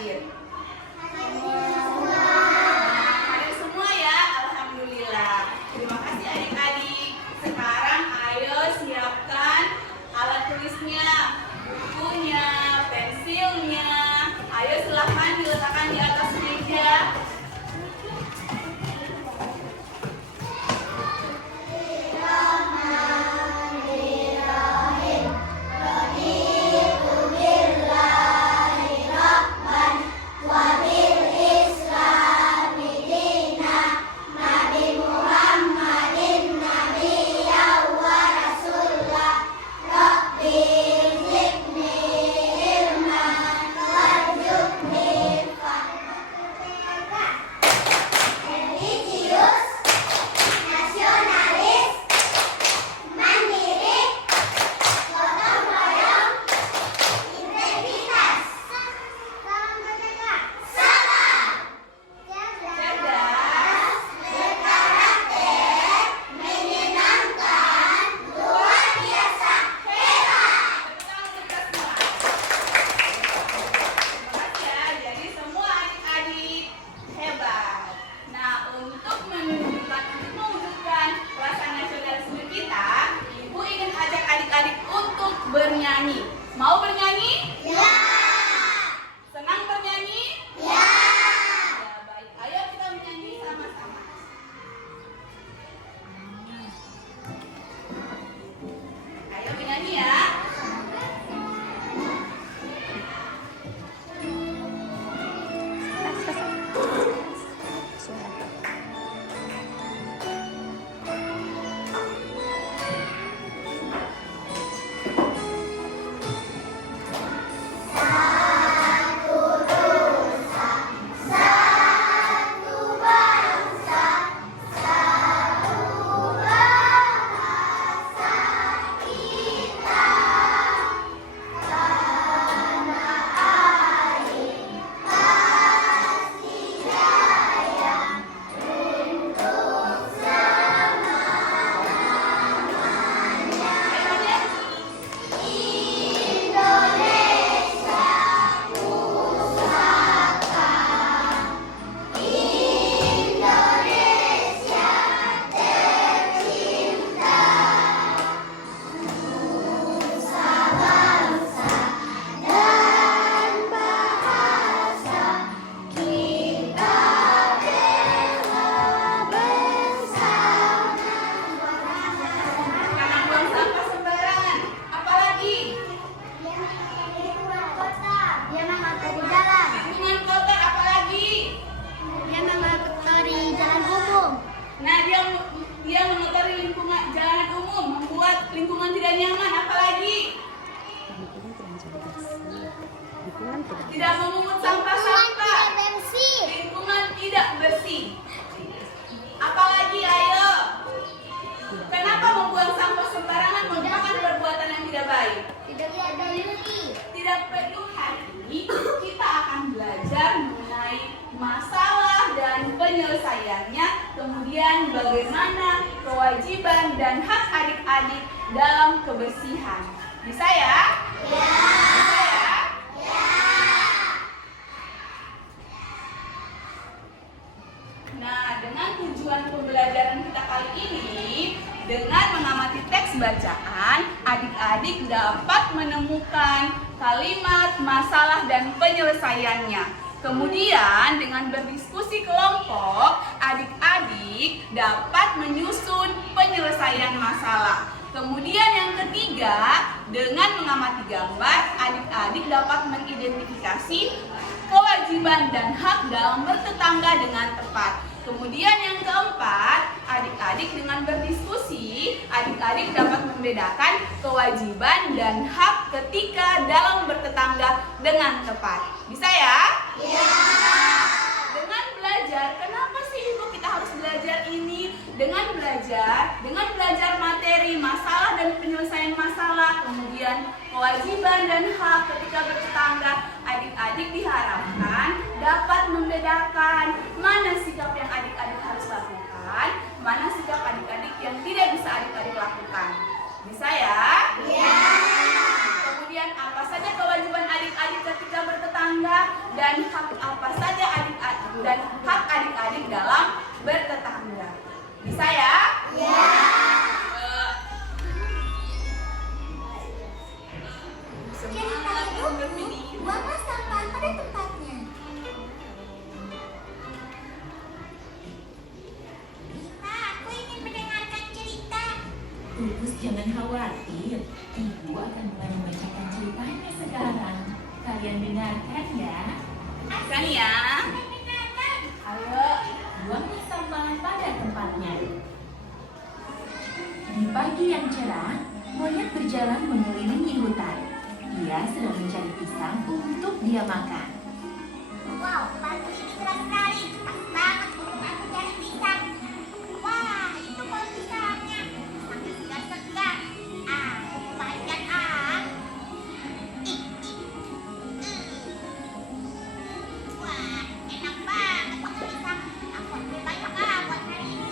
hadir? Hadir semua ya, alhamdulillah. Terima kasih adik-adik. Sekarang ayo siapkan alat tulisnya, bukunya, pensilnya. Ayo silahkan diletakkan di atas meja. Bernyanyi. Mau bernyanyi? Ya. Senang bernyanyi? Ya. Ya, baik. Ayo kita menyanyi sama-sama. Ayo menyanyi ya. Dia mengotori lingkungan jalan umum, membuat lingkungan tidak nyaman, apalagi tidak memungut sampah-sampah, lingkungan tidak bersih. Apalagi ayo, kenapa membuang sampah sembarangan merupakan perbuatan yang tidak baik? Tidak perlu hari ini kita akan belajar mengenai masalah dan penyelesaiannya, kemudian bagaimana kewajiban dan hak adik-adik dalam kebersihan. Bisa ya? Ya. Bisa ya? Ya. Nah, dengan tujuan pembelajaran kita kali ini, dengan mengamati teks bacaan, adik-adik dapat menemukan kalimat, masalah, dan penyelesaiannya. Kemudian dengan berdiskusi kelompok, adik-adik dapat menyusun penyelesaian masalah. Kemudian yang ketiga, dengan mengamati gambar, adik-adik dapat mengidentifikasi kewajiban dan hak dalam bertetangga dengan tepat. Kemudian yang keempat, adik-adik dengan berdiskusi, adik-adik dapat membedakan kewajiban dan hak ketika dalam bertetangga dengan tepat. Bisa ya? Ya. Dengan belajar, kenapa sih Ibu kita harus belajar ini? Dengan belajar materi, masalah dan penyelesaian masalah, kemudian kewajiban dan hak ketika bertetangga, adik-adik diharapkan dapat membedakan mana sikap yang adik-adik harus lakukan, mana sikap adik-adik yang tidak bisa adik-adik lakukan. Bisa ya? Ya. Kemudian apa saja kewajiban adik-adik ketika bertetangga dan hak Zara, monyet berjalan mengelilingi hutan. Dia sedang mencari pisang untuk dia makan. Wow, pagi ini cerah sekali. Pas banget untuk aku cari pisang. Wah, itu pohon pisangnya. Sangat segar-segar. Aku panjat Wah, enak banget itu pisang. Aku ambil banyak buat hari ini.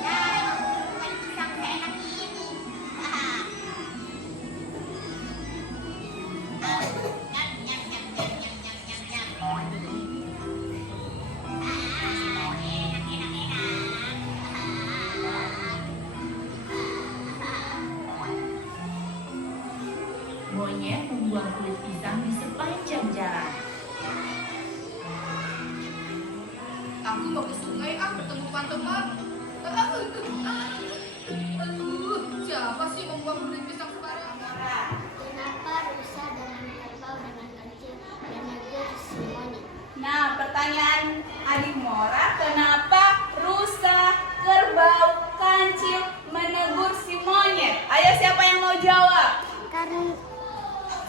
Dan bukan pisang seenak ini. Nyam, nyam, nyam, nyam, nyam, nyam, nyam, nyam. Monyet membuang kulit pisang di sepanjang jalan. Aku mau ke sungai bertemu teman-teman. Aduh, siapa sih membuang kulit pisang sembarangan? Kenapa rusa dalam kerbau dengan kancil dan menegur si monyet? Nah, pertanyaan adik Mora, kenapa rusa, kerbau, kancil menegur si monyet? Ayo, siapa yang mau jawab? Karena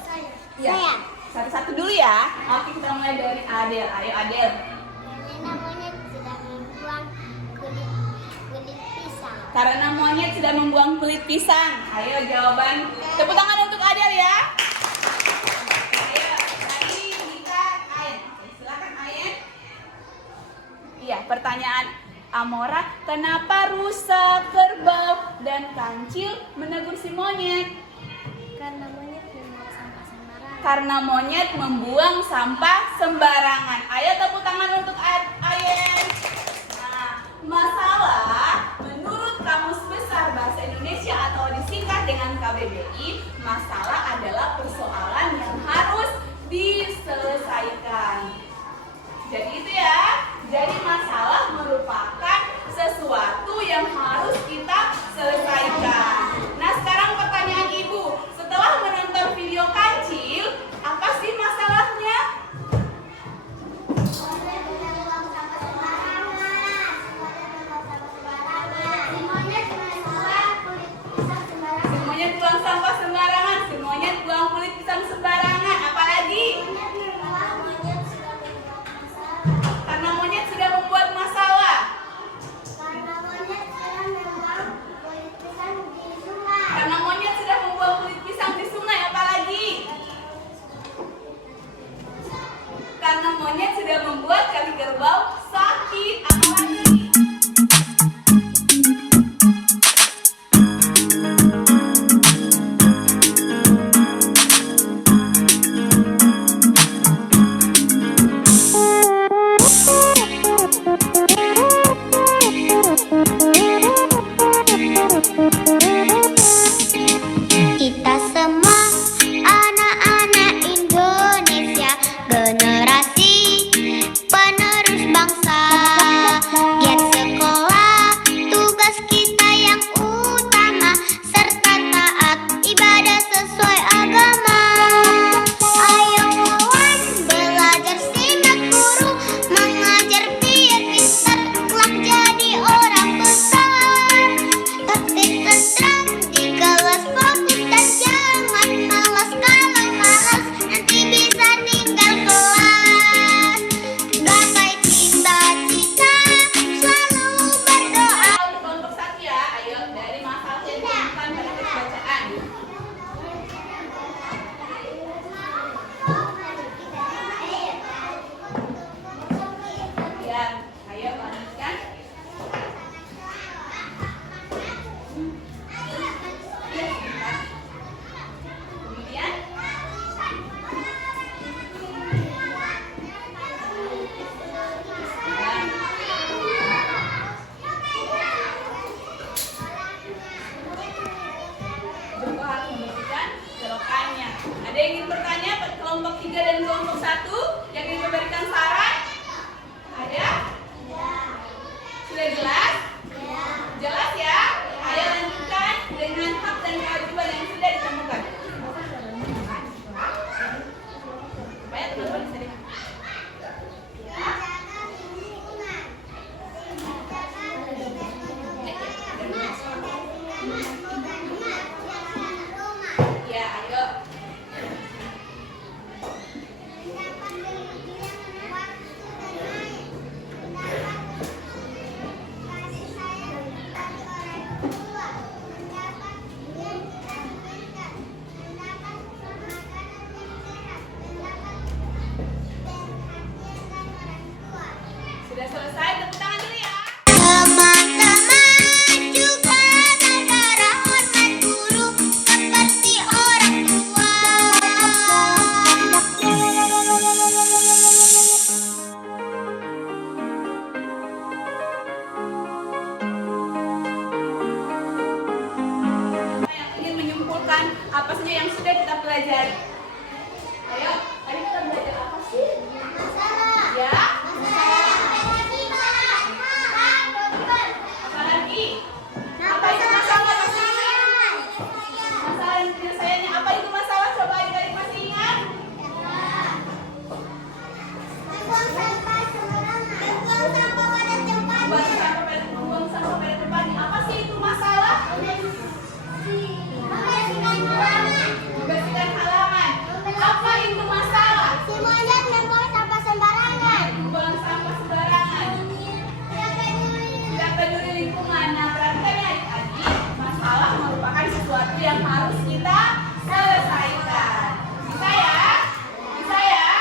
saya. Ya, satu-satu dulu ya. Oke, kita mulai dari Adel. Ayo, Adel. Karena monyet sudah membuang kulit pisang. Karena monyet sudah membuang kulit pisang. Ayo, jawaban. Tepuk tangan untuk Adel ya. Ayo, tadi kita Ayen. Oke, silakan Ayen. Iya, pertanyaan Amora, kenapa rusa, kerbau, dan kancil menegur si monyet? Karena monyet membuang sampah sembarangan. Karena monyet membuang sampah sembarangan. Ayo tepuk tangan untuk Ayen. Nah, masalah menurut Kamus Besar Bahasa Indonesia atau disingkat dengan KBBI, masalah adalah persoalan yang harus diselesaikan. Jadi itu ya. Jadi masalah merupakan sesuatu yang harus kita selesaikan. Nah, sekarang pertanyaan Ibu. Setelah menonton video kancil, apa sih masalahnya? Monyet membuang sampah sembarangan. Si monyet membuang kulit pisang sembarangan. Si monyet buang sampah sembarangan. Si monyet buang kulit pisang sembarangan. Apalagi? Karena monyet sudah membuat masalah. Karena monyet sudah membuat masalah. Karena monyet sudah membuang kulit pisang di sungai. Karena monyet sudah membuang kulit pisang di sungai. Apalagi? Karena monyet sudah membuat kaki kerbau sakit. Apalagi? Kita semua anak-anak Indonesia, generasi penerus bangsa. Buang sampah sembarangan. Buang sampah pada tempatnya. Buang sampah pada tempatnya. Apa sih itu masalah? Membersihkan halaman. Membersihkan halaman. Apa itu masalah? Si monyet membuang sampah sembarangan. Buang sampah sembarangan. Tidak peduli lingkungan. Nah, perhatikan ya adik-adik, masalah merupakan sesuatu yang harus kita selesaikan. Bisa ya? Bisa ya?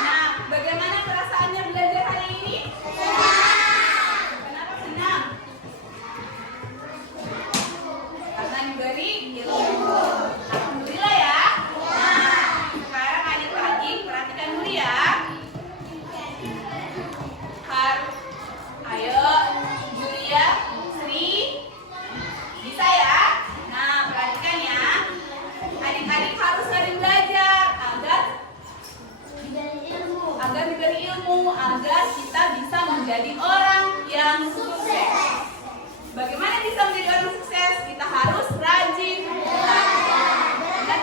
Nah, bagaimana perasaannya belajar hari ini? Kenapa senang? Karena diberi ilmu. Alhamdulillah ya. Nah, sekarang adik-adik perhatikan dulu ya. Ayo, Julia, Sri, bisa ya? Nah, perhatikan ya. Adik-adik harus rajin belajar agar diberi ilmu, agar kita bisa menjadi orang yang sukses. Bagaimana bisa menjadi orang sukses? Kita harus rajin belajar.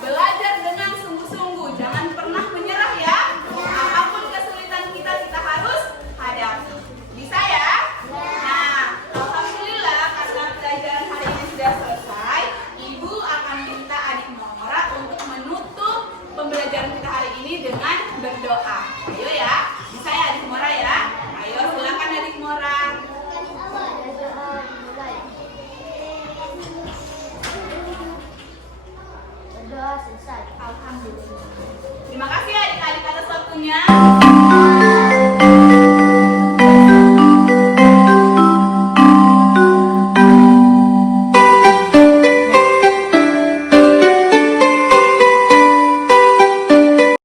Belajar dengan sungguh-sungguh, jangan pernah menyerah ya. Apapun kesulitan kita harus hadapi. Bisa ya? Nah, alhamdulillah karena pelajaran hari ini sudah selesai, Ibu akan minta adik Mora untuk menutup pembelajaran kita hari ini dengan berdoa. Ayo ya, bisa ya adik Mora ya? Ayo silakan adik Mora. Berdoa selesai. Alhamdulillah. Terima kasih adik-adik atas waktunya.